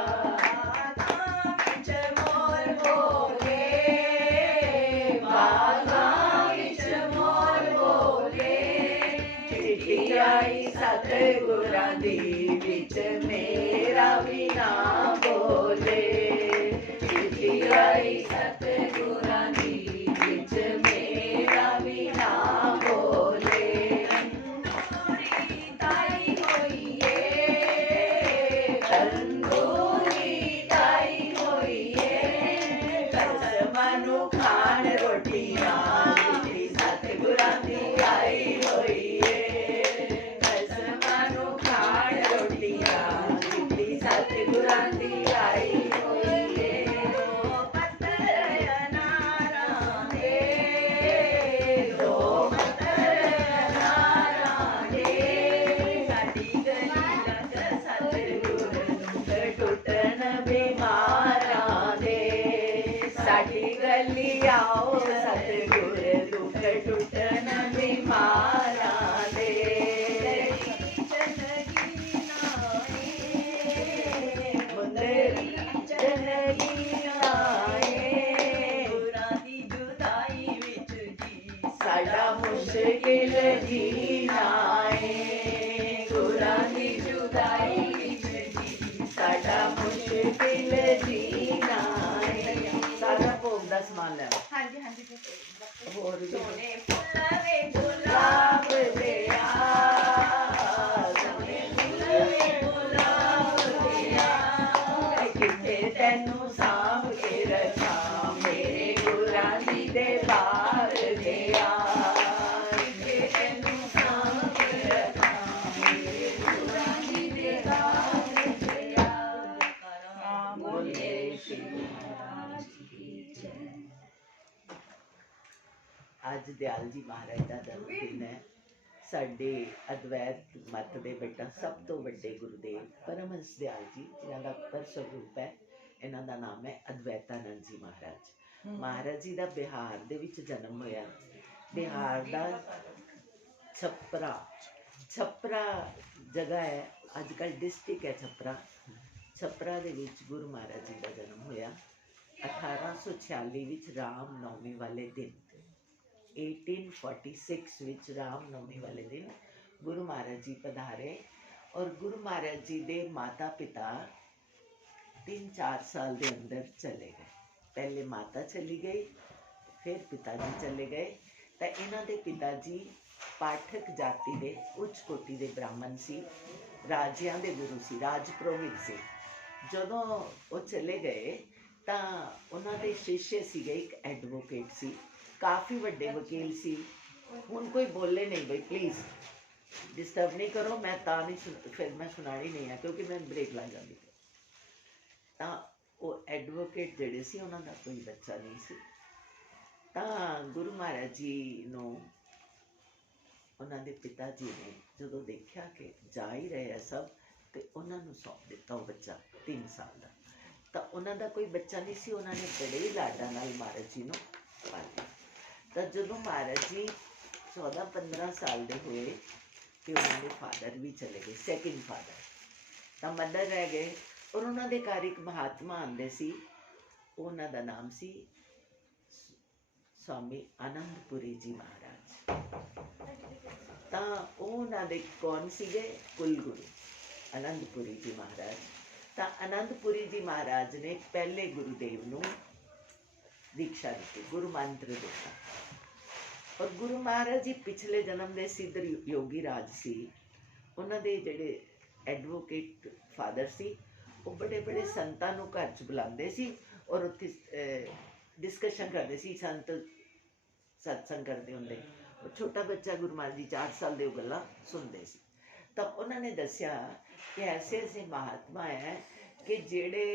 ਬਾਗਾਂ ਵਿੱਚ ਮੋਰ ਬੋਲੇ ਬਾਗਾਂ ਵਿੱਚ ਮੋਰ ਬੋਲੇ ਚਿੱਠੀ ਆਈ ਸਤਿਗੁਰਾਂ ਦੀ ਵਿੱਚ ਮੇਰਾ ਵੀ ਨਾਮ ਬੋਲੇ ਚਿੱਠੀ ਆਈ ਸਤਿਗੁਰਾਂ ਦੀ ਵਿੱਚ ਮੇਰਾ ਵੀ ਨਾਮ ਬੋਲੇ ਤੰਦੂਰੀ ਤਾਈ ਹੋਈ ਏ ਤੰਦੂਰੀ ਤਾਈ ਹੋਈ ਏ ਕਸਮਾਂ ਨੂੰ ਖਾਣ ਰੋਟੀਆਂ ਜਿਹੜੀ ਸਤਿਗੁਰਾਂ ਦੀ ਆਈ ਹੋਈ ਏ ਕਸਮਾਂ ਨੂੰ ਖਾਣ ਰੋਟੀਆਂ ਜਿਹੜੀ ਸਤਿਗੁਰਾਂ ਦੀ ਆਈ ਹੋਈ ਏ ਦੋ ਪੱਤਰ ਅਨਾਰਾਂ ਦੇ ਦੋ ਪੱਤਰ ਅਨਾਰਾਂ ਦੇ ਸਾਡੀ ਗਲੀ ਲੱਗ ਸਤਿਗੁਰ ਦੁੱਖ ਟੁੱਟਣ ਬਿਮਾਰਾਂ ਦੇ ਸਾਡੀ ਗਲੀ ਆਓ ਸਤਿਗੁਰ ਦੁੱਖ ਟੁੱਟਣ ਬਿਮਾਰਾਂ ਦੇ ਜ਼ਿੰਦਗੀ ਨਾਏ ਮੁੰਦਰੀ ਜ਼ਿੰਦਗੀ ਨਾਏ ਗੁਰਾਂ ਦੀ ਜੁਦਾਈ ਵਿੱਚ ਜੀ ਸਾਡਾ ਮੁਸ਼ਕਿਲ ਜੀਣਾ ਏ ਗੁਰਾਂ ਦੀ ਜੁਦਾਈ ਵਿੱਚ ਜੀ ਸਾਡਾ ਮੁਸ਼ਕਿਲ ਜੀਣਾ ਏ सारा भोग का समान ले आओ। ਹਾਂਜੀ ਹਾਂਜੀ ਹੋਰ ਵੀ ਸੋਨੇ ਫੁੱਲ ਵੇ ਗੁਲਾਬ ਦੇ ਆ ਸੋਨੇ ਫੁੱਲ ਵੇ ਗੁਲਾਬ ਦੇ ਆ ਕਿਤੇ ਤੈਨੂੰ ਸਾਂਭ ਕੇ ਰੱਖਾਂ ਮੇਰੇ ਗੁਰਾਂ ਦੀ ਦੇ ਬਾਗ ਦੇ ਆ ਕਿਤੇ ਤੈਨੂੰ ਸਾਂਭ ਕੇ ਰੱਖਾਂ ਮੇਰੇ ਗੁਰਾਂ ਦੀ ਦੇ ਬਾਗ ਦੇ ਆ ਬੋਲੇ ਸ਼੍ਰੀ ਮਹਾਰਾਜ ਕੀ ਜੈ ਅੱਜ ਦਿਆਲ ਜੀ ਮਹਾਰਾਜ ਦਾ ਜਨਮ ਦਿਨ ਹੈ। ਸਾਡੇ ਅਦਵੈਤ ਮਤ ਦੇ ਬੇਟਾ ਸਭ ਤੋਂ ਵੱਡੇ ਗੁਰੂਦੇਵ ਪਰਮਹੰਸ ਦਿਆਲ ਜੀ ਜਿਨ੍ਹਾਂ ਦਾ ਅਵਤਾਰ ਸਰੂਪ ਹੈ, ਇਹਨਾਂ ਦਾ ਨਾਮ ਹੈ ਅਦਵੈਤਾਨੰਦ ਜੀ ਮਹਾਰਾਜ। ਮਹਾਰਾਜ ਜੀ ਦਾ ਬਿਹਾਰ ਦੇ ਵਿੱਚ ਜਨਮ ਹੋਇਆ। ਬਿਹਾਰ ਦਾ ਛਪਰਾ ਜਗ੍ਹਾ ਹੈ, ਅੱਜ ਕੱਲ੍ਹ ਡਿਸਟ੍ਰਿਕਟ ਹੈ ਛਪਰਾ। ਛਪਰਾ ਦੇ ਵਿੱਚ ਗੁਰੂ ਮਹਾਰਾਜ ਜੀ ਦਾ ਜਨਮ ਹੋਇਆ 1846 ਵਿੱਚ ਰਾਮ ਨੌਮੀ ਵਾਲੇ ਦਿਨ। 1846 ਵਿੱਚ ਰਾਮ ਨੌਮੀ ਵਾਲੇ ਦਿਨ ਗੁਰੂ ਮਹਾਰਾਜ ਜੀ ਪਧਾਰੇ ਔਰ ਗੁਰੂ ਮਹਾਰਾਜ ਜੀ ਦੇ ਮਾਤਾ ਪਿਤਾ 3-4 ਸਾਲ ਦੇ ਅੰਦਰ ਚਲੇ ਗਏ। पहले माता चली गई, फिर पिता जी चले गए। तो इन्हां दे पिता जी पाठक जाति दे उच्च कोटि दे ब्राह्मण सी, राजियां दे गुरु सी, राज पुरोहित सी। ਜਦੋਂ ਉਹ चले गए ਤਾਂ ਉਹਨਾਂ ਦੇ शिष्य ਸੀਗੇ, ਇੱਕ ਐਡਵੋਕੇਟ ਸੀ, ਕਾਫੀ ਵੱਡੇ ਵਕੀਲ ਸੀ। ਹੁਣ ਕੋਈ ਬੋਲੇ ਨਹੀਂ ਬਈ ਪਲੀਜ਼ डिस्टर्ब नहीं करो, मैं ता नहीं फिर मैं सुनानी नहीं है क्योंकि मैं ब्रेक ला जाती। तो वो एडवोकेट ਜਿਹੜੇ ਸੀ ਉਹਨਾਂ ਦਾ ਕੋਈ ਬੱਚਾ ਨਹੀਂ ਸੀ। ਤਾਂ ਗੁਰੂ ਮਹਾਰਾਜ ਜੀ ਨੂੰ ਉਹਨਾਂ ਦੇ ਪਿਤਾ ਜੀ ਨੇ ਜਦੋਂ ਦੇਖਿਆ ਕਿ ਜਾ ਹੀ ਰਹੇ ਆ ਸਭ, ਤੇ ਉਹਨਾਂ ਨੂੰ ਸੌਂਪ ਦਿੱਤਾ ਉਹ ਬੱਚਾ 3 ਸਾਲ ਦਾ। ਤਾਂ ਉਹਨਾਂ ਦਾ ਕੋਈ ਬੱਚਾ ਨਹੀਂ ਸੀ, ਉਹਨਾਂ ਨੇ ਬੜੇ ਹੀ ਲਾਡਾਂ ਨਾਲ ਮਹਾਰਾਜ ਜੀ ਨੂੰ ਪਾਲਿਆ। ਤਾਂ ਜਦੋਂ ਮਹਾਰਾਜ ਜੀ 14-15 ਸਾਲ ਦੇ ਹੋਏ ਤੇ ਉਹਨਾਂ ਦੇ ਫਾਦਰ ਵੀ ਚਲੇ ਗਏ, ਸੈਕਿੰਡ ਫਾਦਰ। ਤਾਂ ਮਦਰ ਰਹਿ ਗਏ ਔਰ ਉਹਨਾਂ ਦੇ ਘਰ ਇੱਕ ਮਹਾਤਮਾ ਆਉਂਦੇ ਸੀ, ਉਹਨਾਂ ਦਾ ਨਾਮ ਸੀ स्वामी आनंदपुरी जी महाराज। ਤਾਂ ਉਹ ਉਹਨਾਂ ਦੇ ਕੌਣ ਸੀਗੇ? ਕੁਲਗੁਰੂ ਆਨੰਦਪੁਰੀ ਜੀ ਮਹਾਰਾਜ। ਤਾਂ ਆਨੰਦਪੁਰੀ ਜੀ ਮਹਾਰਾਜ ਨੇ ਪਹਿਲੇ ਗੁਰੂਦੇਵ ਨੂੰ ਦੀਕਸ਼ਾ ਦਿੱਤੀ, ਗੁਰੂ ਮੰਤਰ ਦਿੱਤਾ। ਔਰ ਗੁਰੂ ਮਹਾਰਾਜ ਜੀ ਪਿਛਲੇ ਜਨਮ ਦੇ ਸਿੱਧ ਯੋਗੀ ਰਾਜ ਸੀ। ਉਹਨਾਂ ਦੇ ਜਿਹੜੇ ਐਡਵੋਕੇਟ ਫਾਦਰ ਸੀ, ਉਹ ਬੜੇ ਬੜੇ ਸੰਤਾਂ ਨੂੰ ਘਰ 'ਚ ਬੁਲਾਉਂਦੇ ਸੀ ਔਰ ਉੱਥੇ डिस्कशन करते सी, संत सत्संग करते होंगे। छोटा बच्चा गुरु महाराज जी 4 साल के गल्लां सुनते सी। तो उन्होंने दसिया कि ऐसे ऐसे महात्मा है कि जेड़े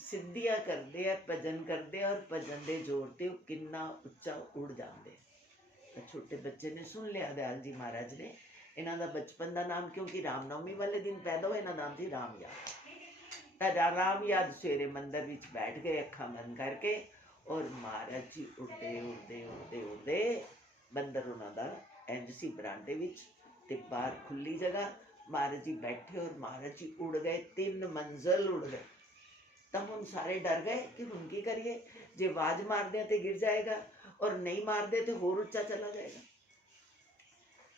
सिद्धियां करते हैं, भजन करते हैं और भजन के जोर ते किन्ना उच्चा उड़ जाते। तो छोटे बच्चे ने सुन लिया दयाल जी महाराज ने। इन्हां दा बचपन का नाम, क्योंकि रामनवमी वाले दिन पैदा होए, इन्हां नाम सी राम याद। राम याद सवेरे मंदिर विच बैठ गए अखां बंद करके, और महाराज जी उड़ते उड़ते उड़ते उड़ते, बंदर उन्होंने इंज सी बरांडे विच ते बाहर खुली जगह, महाराज जी बैठे और महाराज जी उड़ गए, 3 मंजिल उड़ गए। तब हम सारे डर गए कि हम की करिए, जे आवाज मार दें तो गिर जाएगा और नहीं मार दे तो होर उच्चा चला जाएगा।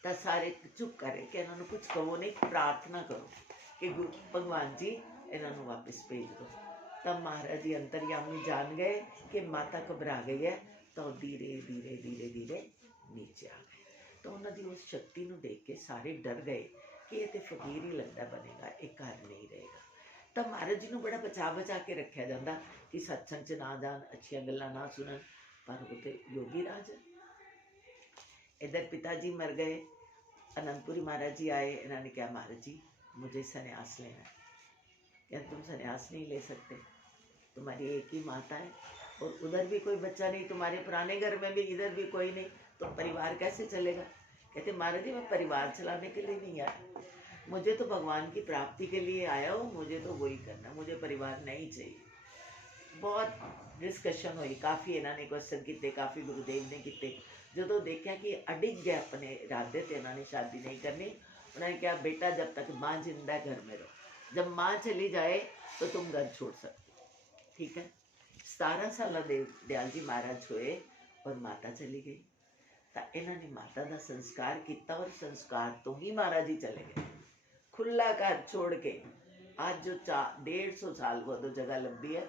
तो सारे चुप करे कि इन्होंने कुछ कहो नहीं, प्रार्थना करो कि भगवान जी इन्होंने वापस भेज दो। तब महाराज जी अंतर्यामी जान गए कि माता घबरा गई है, तो धीरे धीरे धीरे धीरे नीचे आ गए। तो उन्होंने उस शक्ति को देख के सारे डर गए कि ये तो फकीर ही लगता बनेगा, एक घर नहीं रहेगा। तब महाराज जी को बड़ा बचा बचा के रखा जाता कि सत्संग च ना जान, अच्छिया गल्लां ना सुनन, पर वो तो योगी राज है। इधर पिताजी मर गए, आनंदपुरी महाराज जी आए, इन्होंने कहा महाराज जी मुझे संन्यास लेना है। क्या तुम संन्यास नहीं ले सकते? तुम्हारी एक ही माता है और उधर भी कोई बच्चा नहीं, तुम्हारे पुराने घर में भी इधर भी कोई नहीं, तो परिवार कैसे चलेगा? कहते महाराज जी मैं परिवार चलाने के लिए नहीं आया, मुझे तो भगवान की प्राप्ति के लिए आया हूँ, मुझे तो वही करना, मुझे परिवार नहीं चाहिए। बहुत डिस्कशन हुई, काफ़ी इन्होंने क्वेश्चन किए, काफ़ी गुरुदेव ने किए। जो देखा कि अडिग गया अपने इरादे से, इन्होंने शादी नहीं करनी, उन्होंने कहा बेटा जब तक माँ जिंदा है घर में रहो, जब माँ चली जाए तो तुम घर छोड़ सकते हो। ठीक है। 17 साल दयाल जी महाराज हुए और माता चली गई। तो इन्होंने माता का संस्कार किया और संस्कार तो ही महाराज जी चले गए। खुला घर छोड़ के आज जो 150 साल वो तो जगह लभदी है,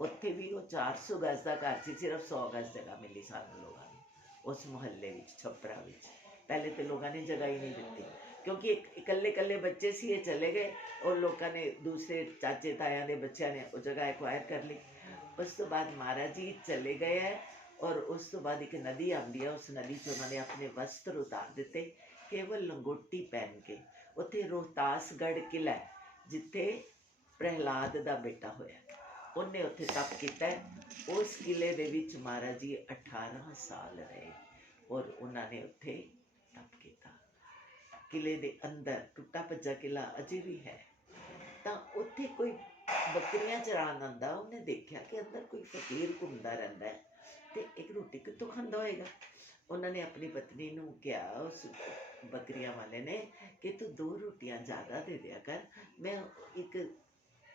उत्थे भी वो 400 गज का घर से सिर्फ 100 गज जगह मिली सानू लोगों को उस मुहल्ले विच, छपरा विच। पहले तो लोगों ने जगह ही नहीं दी, क्योंकि इकल्ले इकल्ले बच्चे सी, ये चले गए और लोगों ने दूसरे चाचे ताया के बच्चों ने वो जगह एक्वायर कर ली। उस तो बाद महाराज जी चले गए हैं और उस तो बाद एक नदी आती है, उस नदी से उन्होंने अपने वस्त्र उतार दिते, केवल लंगोटी पहन के। उत्थे रोहतासगढ़ किला है जिथे प्रहलाद का बेटा होया, उन्हें उत्थे तप किया। उस किले दे विच महाराज जी 18 साल रहे और उन्होंने उत्थे तप किया। किले दे अंदर टुटा भज्जा किला अजे भी है। तो उत्थे कोई बकरियां चरान आंदा, उन्हें देखा कि अंदर कोई फकीर घूमता रहता है, तो एक रोटी कितों खांदा होएगा। उन्होंने अपनी पत्नी नूं कहा, उस बकरियां वाले ने, कि तू 2 रोटियां ज़्यादा दे दिया कर, मैं एक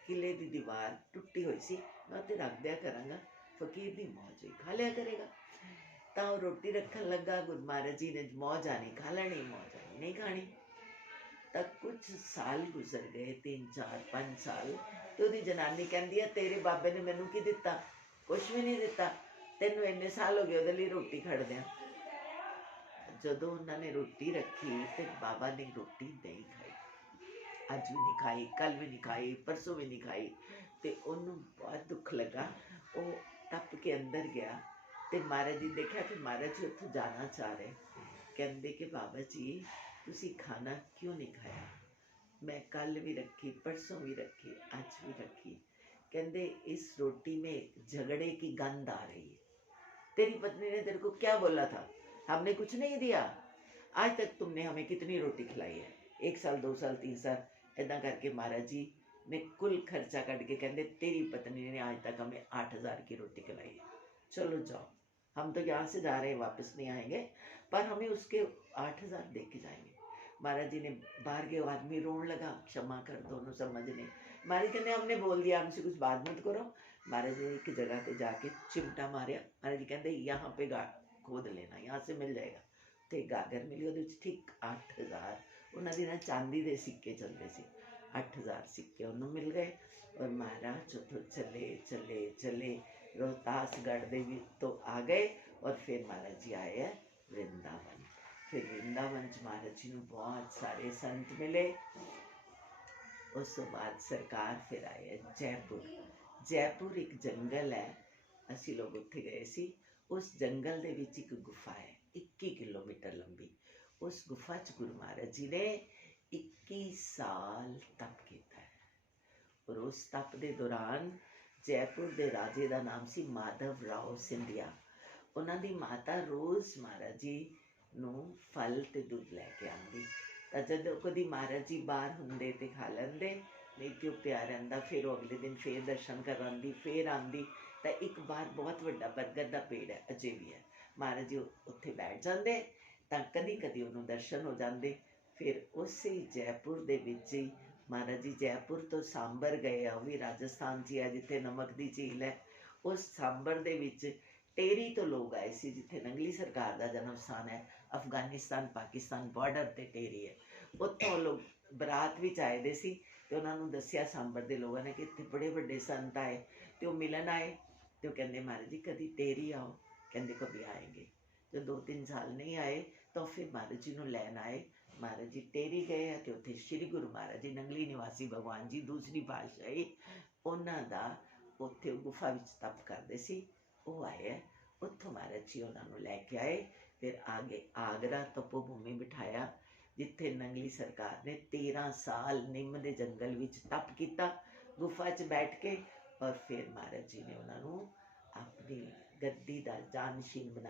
किले की दीवार टुटी हुई सी, मैं उत्ते रख दिया करांगा, फकीर दी मौज हुई खा लिया करेगा। तो रोटी रखन लगा, गुरु महाराज जी ने मौज आनी खा लेनी, मौज आनी नहीं खानी। तक कुछ साल गुजर गए, 3 4 5 साल। तो उसकी जनानी कहती है तेरे बाबे ने मैनू की दिता? ਕੁਛ ਵੀ ਨਹੀਂ ਦਿੱਤਾ, ਤੈਨੂੰ ਇੰਨੇ ਸਾਲ ਹੋ ਗਏ ਉਹਦੇ ਲਈ ਰੋਟੀ ਖੜਦਿਆਂ। ਜਦੋਂ ਉਹਨਾਂ ਨੇ ਰੋਟੀ ਰੱਖੀ ਤੇ ਬਾਬਾ ਨੇ ਰੋਟੀ ਨਹੀਂ ਖਾਈ, ਅੱਜ ਵੀ ਨਹੀਂ ਖਾਈ, ਕੱਲ ਵੀ ਨਹੀਂ ਖਾਈ, ਪਰਸੋਂ ਵੀ ਨਹੀਂ ਖਾਈ। ਤੇ ਉਹਨੂੰ ਬਹੁਤ ਦੁੱਖ ਲੱਗਾ। ਉਹ ਟੱਪ ਕੇ ਅੰਦਰ ਗਿਆ ਤੇ ਮਹਾਰਾਜ ਜੀ ਦੇਖਿਆ ਕਿ ਮਹਾਰਾਜ ਜੀ ਉੱਥੋਂ ਜਾਣਾ ਚਾਹ ਰਹੇ। ਕਹਿੰਦੇ ਕਿ ਬਾਬਾ ਜੀ ਤੁਸੀਂ ਖਾਣਾ ਕਿਉਂ ਨਹੀਂ ਖਾਇਆ? मैं कल भी रखी, परसों भी रखी, आज भी रखी। कहते इस रोटी में झगड़े की गंध आ रही है। तेरी पत्नी ने तेरे को क्या बोला था? हमने कुछ नहीं दिया। आज तक तुमने हमें कितनी रोटी खिलाई है? 1 साल 2 साल 3 साल इदा करके महाराज जी ने कुल खर्चा कट के कहते तेरी पत्नी ने आज तक हमें 8,000 की रोटी खिलाई है। चलो जाओ, हम तो यहाँ से जा रहे हैं, वापस नहीं आएंगे, पर हमें उसके 8,000 दे के जाएंगे। महाराज जी ने बाहर के आदमी रोने लगा, क्षमा कर दोनों समझ नहीं। महाराज कहते हमने बोल दिया, हमसे कुछ बात मत करो। महाराज जी ने एक जगह पे जाके चिमटा मारिया। महाराज जी कहते यहाँ पे खोद लेना, यहाँ से मिल जाएगा। तो गागर मिली, ਉਹਦੇ ਵਿੱਚ ਠੀਕ 8,000 ਉਹਨਾਂ ਦੀ ਨਾ ਚਾਂਦੀ ਦੇ ਸਿੱਕੇ ਚੱਲਦੇ ਸੀ। 8,000 सिक्के ਉਹਨੂੰ मिल गए। और महाराज ਉੱਥੋਂ चले चले चले रोहतासगढ़ ਦੇ ਵੀ तो आ गए। और फिर महाराज जी आए हैं वृंदावन। फिर वृंदावन च महाराज जी को बहुत सारे संत मिले। उस तो बाद सरकार फिर आए है जयपुर। जयपुर एक जंगल है, असी लोग उत्थे गए सी। उस जंगल दे विच एक गुफा है 21 किलोमीटर लंबी। उस गुफा च गुरु महाराज जी ने 21 साल तप किया है। और उस तप के दौरान जयपुर के राजे का नाम सी माधव राव सिंधिया। उन्हां दी माता रोज़ महाराज जी ਨੂੰ ਫਲ ਤੇ ਦੁੱਧ ਲੈ ਕੇ ਆਉਂਦੀ। ਤਾਂ ਜਦੋਂ ਕਦੀ ਮਹਾਰਾਜ ਜੀ ਬਾਹਰ ਹੁੰਦੇ ਤੇ ਖਾ ਲੈਂਦੇ, ਨਹੀਂ ਤੇ ਉਹ ਪਿਆ ਰਹਿੰਦਾ। ਫਿਰ ਉਹ ਅਗਲੇ ਦਿਨ ਫੇਰ ਦਰਸ਼ਨ ਕਰਾਉਂਦੀ, ਫੇਰ ਆਉਂਦੀ। ਤਾਂ ਇੱਕ ਵਾਰ ਬਹੁਤ ਵੱਡਾ ਬਰਗਦ ਦਾ ਪੇੜ ਹੈ, ਅਜੇ ਵੀ ਹੈ। ਮਹਾਰਾਜ ਜੀ ਉੱਥੇ ਬੈਠ ਜਾਂਦੇ ਤਾਂ ਕਦੀ ਕਦੀ ਉਹਨੂੰ ਦਰਸ਼ਨ ਹੋ ਜਾਂਦੇ। ਫਿਰ ਉਸੇ ਜੈਪੁਰ ਦੇ ਵਿੱਚ ਹੀ ਮਹਾਰਾਜ ਜੀ ਜੈਪੁਰ ਤੋਂ ਸਾਂਬਰ ਗਏ ਆ, ਉਹ ਵੀ ਰਾਜਸਥਾਨ 'ਚ ਹੀ ਹੈ ਜਿੱਥੇ ਨਮਕ ਦੀ ਝੀਲ ਹੈ। ਉਸ ਸਾਂਬਰ ਦੇ ਵਿੱਚ ਟੇਰੀ ਤੋਂ ਲੋਕ ਆਏ ਸੀ, ਜਿੱਥੇ ਨੰਗਲੀ ਸਰਕਾਰ ਦਾ ਜਨਮ ਸਥਾਨ ਹੈ। ਅਫਗਾਨਿਸਤਾਨ ਪਾਕਿਸਤਾਨ ਬਾਰਡਰ ਤੇ ਟੇਰੀ ਹੈ। ਉੱਥੋਂ ਲੋਕ ਬਰਾਤ ਵਿੱਚ ਆਏ ਦੇ ਸੀ ਤੇ ਉਹਨਾਂ ਨੂੰ ਦੱਸਿਆ ਸਾਂਬਰ ਦੇ ਲੋਕਾਂ ਨੇ ਕਿ ਇੱਥੇ ਬੜੇ ਵੱਡੇ ਸੰਤ ਆਏ। ਤੇ ਉਹ ਮਿਲਣ ਆਏ ਤੇ ਉਹ ਕਹਿੰਦੇ ਮਹਾਰਾਜ ਜੀ ਕਦੀ ਟੇਰੀ ਆਓ। ਕਹਿੰਦੇ ਕभी ਆएंगे। जब 2-3 ਸਾਲ नहीं आए तो फिर महाराज जी ਨੂੰ ਲੈਣ ਆਏ। महाराज जी ਟੇਰੀ ਗਏ ਆ ਤੇ ਉੱਥੇ ਸ਼੍ਰੀ ਗੁਰੂ ਮਹਾਰਾਜ ਜੀ ਨੰਗਲੀ ਨਿਵਾਸੀ ਭਗਵਾਨ ਜੀ ਦੂਸਰੀ ਪਾਤਸ਼ਾਹੀ ਉਹਨਾਂ ਦਾ ਉੱਥੇ ਗੁਫਾ ਵਿੱਚ ਤਪ ਕਰਦੇ ਸੀ। ਉਹ ਆਏ ਹੈ, ਉੱਥੋਂ ਮਹਾਰਾਜ ਜੀ ਉਹਨਾਂ ਨੂੰ ਲੈ ਕੇ ਆਏ। फिर आगे आगरा तपोभूमि बिठाया, जिथे नंगली सरकार ने 13 साल निम के जंगल विच तप किया गुफा च बैठ के। और फिर महाराज जी ने उन्होंने अपनी गद्दी का जानशीन बना